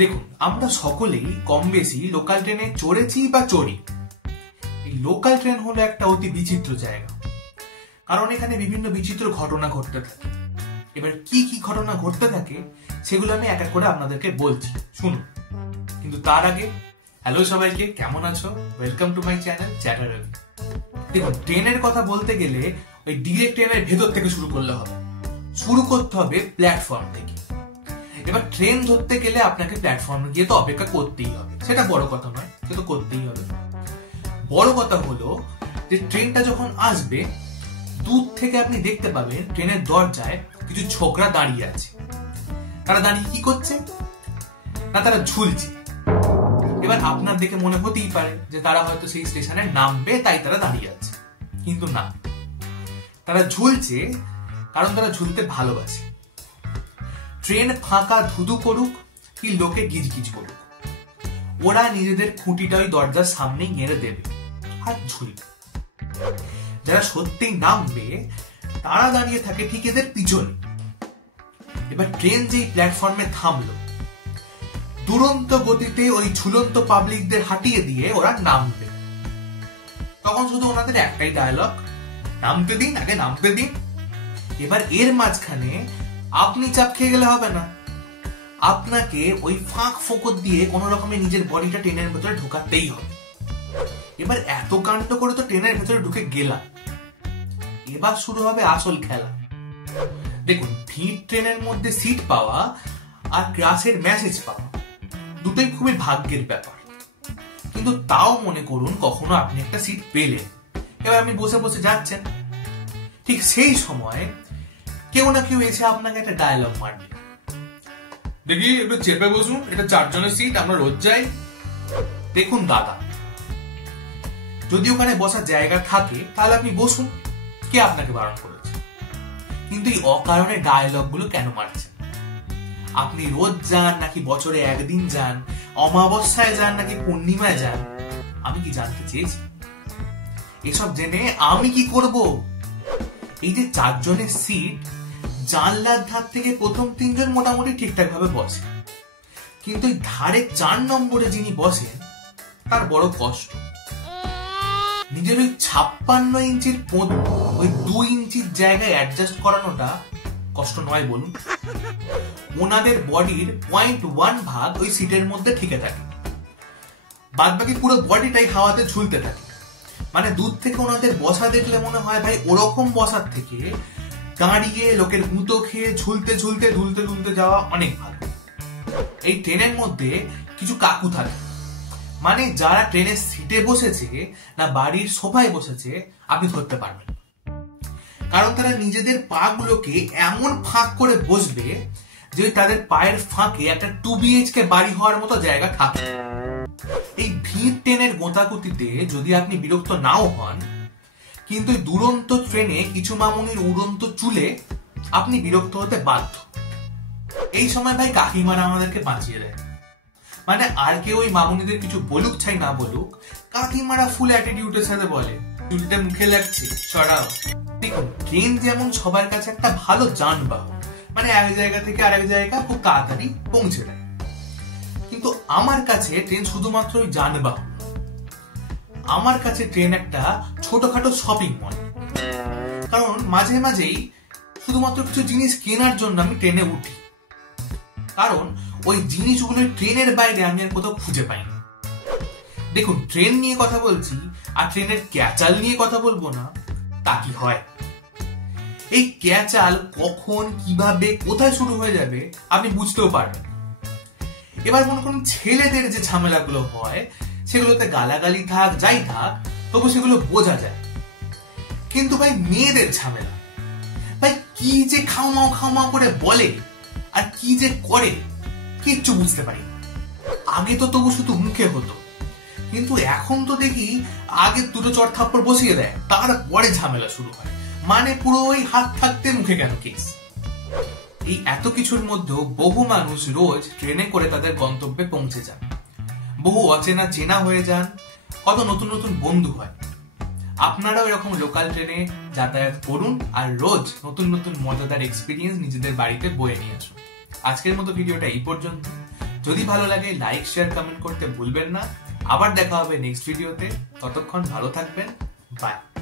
দেখুন, আমরা সকলেই কম বেশি লোকাল ট্রেনে চড়েছি বা চড়ি। এই লোকাল ট্রেন হলো একটা অতি বিচিত্র জায়গা, কারণ এখানে বিভিন্ন বিচিত্র ঘটনা ঘটতে থাকে। এবার কি কি ঘটনা ঘটতে থাকে সেগুলো আমি এক এক করে আপনাদেরকে বলছি, শুনুন। কিন্তু তার আগে হ্যালো সবাইকে, কেমন আছো? Welcome to my channel chatter Rabi. দেখুন, ট্রেনের কথা বলতে গেলে ওই ডিরেক্ট ট্রেনের ভেতর থেকে শুরু করলে হবে। শুরু করতে হবে প্ল্যাটফর্ম থেকে। এবার ট্রেন ধরতে গেলে আপনাকে প্ল্যাটফর্মে গিয়ে তো অপেক্ষা করতেই হবে, সেটা বড় কথা নয়, সে তো করতেই হবে। বড় কথা হলো যে ট্রেনটা যখন আসবে, দূর থেকে আপনি দেখতে পাবেন ট্রেনের দরজায় কিছু ছোকরা দাঁড়িয়ে আছে। তারা দাঁড়িয়ে কি করছে? না, তারা ঝুলছে। এবার আপনার দেখে মনে হতেই পারে যে তারা হয়তো সেই স্টেশনে নামবে, তাই তারা দাঁড়িয়ে আছে। কিন্তু না, তারা ঝুলছে কারণ তারা ঝুলতে ভালোবাসে। ট্রেন ফাঁকা ধুধু করুক কি লোকে গিজগিজ করুক, ওরা নিজেদের খুঁটিটা ওই দরজার সামনেই নেড়ে দেবে আর ঝুলবে। যারা সত্যিই নামবে তারা দাঁড়িয়ে থাকে ঠিক এদের পিছনে। এবার ট্রেন যেই প্ল্যাটফর্মে থামলো, দুরন্ত গতিতে ওই ঝুলন্ত পাবলিকদের হাঁটিয়ে দিয়ে ওরা নামবে। তখন শুধু ওনাদের একটাই ডায়লগ, নামতে দিন, আগে নামতে দিন। এবার এর মাঝখানে আপনি চাপ খেয়ে গেলে হবে না, আপনাকে ওই ফাঁক ফোকর দিয়ে কোন রকমের নিজের বডিটা ট্রেনের ভেতরে ঢোকাতেই হবে। এবার এত কাণ্ড করে তো ট্রেনের ভেতরে ঢুকে গেলাম, এবার শুরু হবে আসল খেলা। দেখুন, ভিড় ট্রেনের মধ্যে সিট পাওয়া আর ক্লাসের মেসেজ পাওয়া দুটোই খুবই ভাগ্যের ব্যাপার। কিন্তু তাও মনে করুন কখনো আপনি একটা সিট পেলেন, এবার আপনি বসে বসে যাচ্ছেন, ঠিক সেই সময় কেউ না কেউ এসে আপনাকে একটা ডায়লগ মারবে, দেখি একটু চেপে বসুন, এটা 4 জনের সিট, আমরা রোজ যাই। দেখুন দাদা, যদি ওখানে বসার জায়গা থাকে তাহলে আপনি বসুন, কে আপনাকে বারণ করেছে? কিন্তু এই অকারণে ডায়লগ গুলো কেন মারছেন? আপনি রোজ যান নাকি বছরে একদিন যান, অমাবস্যায় যান নাকি পূর্ণিমায় যান, আমি কি জানতে চেয়েছি? এসব জেনে আমি কি করব? এই যে 4 জনের সিট, জানলার ধার থেকে প্রথম 3 জন মোটামুটি ঠিকঠাক ভাবে বসে, কিন্তু ওই ধারে 4 নম্বরে যিনি বসেন তার বড় কষ্ট। নিজের ওই 56 ইঞ্চির পোঁত ওই 2 ইঞ্চির জায়গায় অ্যাডজাস্ট করানোটা কষ্ট নয় বলুন? ওনাদের বডির 0.1 ভাগ ওই সিটের মধ্যে ঠিকে থাকে, বাদ বাকি পুরো বডিটাই হাওয়াতে ঝুলতে থাকে। মানে দূর থেকে ওনাদের বসা দেখলে মনে হয় ভাই ওরকম বসার থেকে দাঁড়িয়ে লোকের গুঁতো খেয়ে ঝুলতে ঝুলতে দুলতে দুলতে যাওয়া অনেক ভালো। এই ট্রেনের মধ্যে কিছু কাকু থাকে, মানে যারা ট্রেনের সিটে বসেছে না বাড়ির সোফায় বসেছে আপনি ধরতে পারবেন, কারণ তারা নিজেদের পা গুলোকে এমন ফাঁক করে বসবে যে তাদের পায়ের ফাঁকে একটা 2 BHK বাড়ি হওয়ার মতো জায়গা থাকে। এই ভিড় ট্রেনের গোতাগুতিতে যদি আপনি বিরক্ত নাও হন, কিন্তু দুরন্ত ট্রেনে কিছু মামুনির উড়ন্ত চুলে আপনি বিরক্ত হতে বাধ্য। এই সময় ভাই কাকিমারা আমাদেরকে বাঁচিয়ে দেয়। মানে আর কেউ ওই মামুনিদের কিছু বলুক চাই না বলুক, কাকিমারা ফুল অ্যাটিটিউডের সাথে বলে, চুলটা মুখে লাগছে, সরাও। দেখুন, ট্রেন যেমন সবার কাছে একটা ভালো যানবাহন, মানে এক জায়গা থেকে আরেক জায়গা খুব তাড়াতাড়ি পৌঁছে দেয়, কিন্তু আমার কাছে ট্রেন শুধুমাত্র ওই যানবাহন। আমার কাছে ট্রেন একটা ছোটখাটো শপিং মল। কারণ মাঝে মাঝেই শুধুমাত্র কিছু জিনিস কেনার জন্য আমি ট্রেনে উঠি, কারণ ওই জিনিসগুলো ট্রেনের বাইরে আমি আর কোথাও খুঁজে পাই না। দেখুন, ট্রেন নিয়ে কথা বলছি আর ট্রেনের ক্যাচাল নিয়ে কথা বলবো না, তা কি হয়? এই ক্যাচাল কখন, কিভাবে, কোথায় শুরু হয়ে যাবে আপনি বুঝতেও পারবেন। এবার মনে করুন ছেলেদের যে ঝামেলাগুলো হয় সেগুলোতে গালাগালি থাক, যাই থাক, তবু সেগুলো বোঝা যায়। কিন্তু ভাই মেয়েদের ঝামেলা, ভাই কি যে খাও করে বলে আর কি যে করে কিচ্ছু বুঝতে পারি। আগে তো তবু শুধু মুখে হতো, কিন্তু এখন তো দেখি আগে 2 চড় থাপ্পড় বসিয়ে দেয়, তারপরে ঝামেলা শুরু হয়। মানে পুরো ওই হাত থাকতে মুখে কেন কেস। এই এত কিছুর মধ্যেও বহু মানুষ রোজ ট্রেনে করে তাদের গন্তব্যে পৌঁছে যান, বহু অচেনা চেনা হয়ে যান, কত নতুন নতুন বন্ধু হয়। আপনারাও এরকম লোকাল ট্রেনে যাতায়াত করুন আর রোজ নতুন নতুন মজাদার এক্সপিরিয়েন্স নিজেদের বাড়িতে বয়ে নিয়ে আসুন। আজকের মতো ভিডিওটা এই পর্যন্ত। যদি ভালো লাগে লাইক শেয়ার কমেন্ট করতে ভুলবেন না। আবার দেখা হবে নেক্সট ভিডিওতে। ততক্ষণ ভালো থাকবেন। বাই।